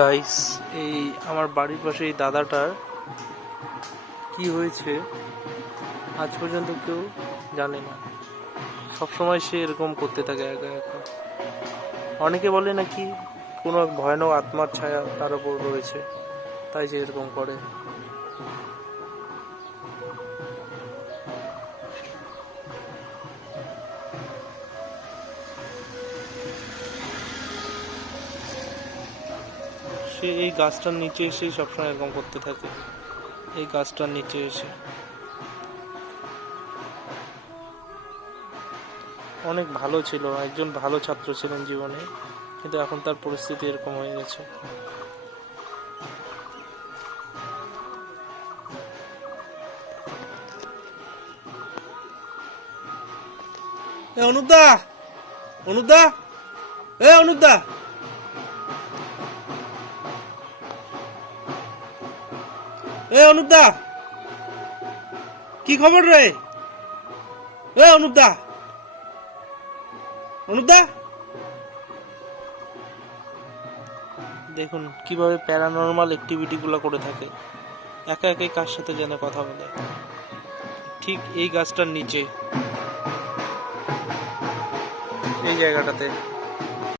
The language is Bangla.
গাইস এই আমার বাড়ির পাশে এই দাদাটার কি হয়েছে আজ পর্যন্ত কেউ জানে না। সবসময় সে এরকম করতে থাকে একা একা। অনেকে বলে নাকি কোনো ভয়ানক আত্মার ছায়া তার উপর রয়েছে, তাই যে এরকম করে। সে এই গাছটার নিচে এসেই সবসময় এরকম করতে থাকে। এই গাছটার নিচে এসে। অনেক ভালো ছিল, একজন ভালো ছাত্র ছিলেন জীবনে, কিন্তু এখন তার পরিস্থিতি এরকম হয়ে গেছে। এ অনুপদা অনুপদা এ অনুপদা এ, অনুপদা। কি খবর রে? এ, অনুপদা। অনুপদা? দেখুন, কীভাবে প্যারানর্মাল অ্যাক্টিভিটিগুলো করে থাকে। একা একাই কার সাথে জেনে কথা বলে। ঠিক এই গাছটার নিচে। এই জায়গাটাতে।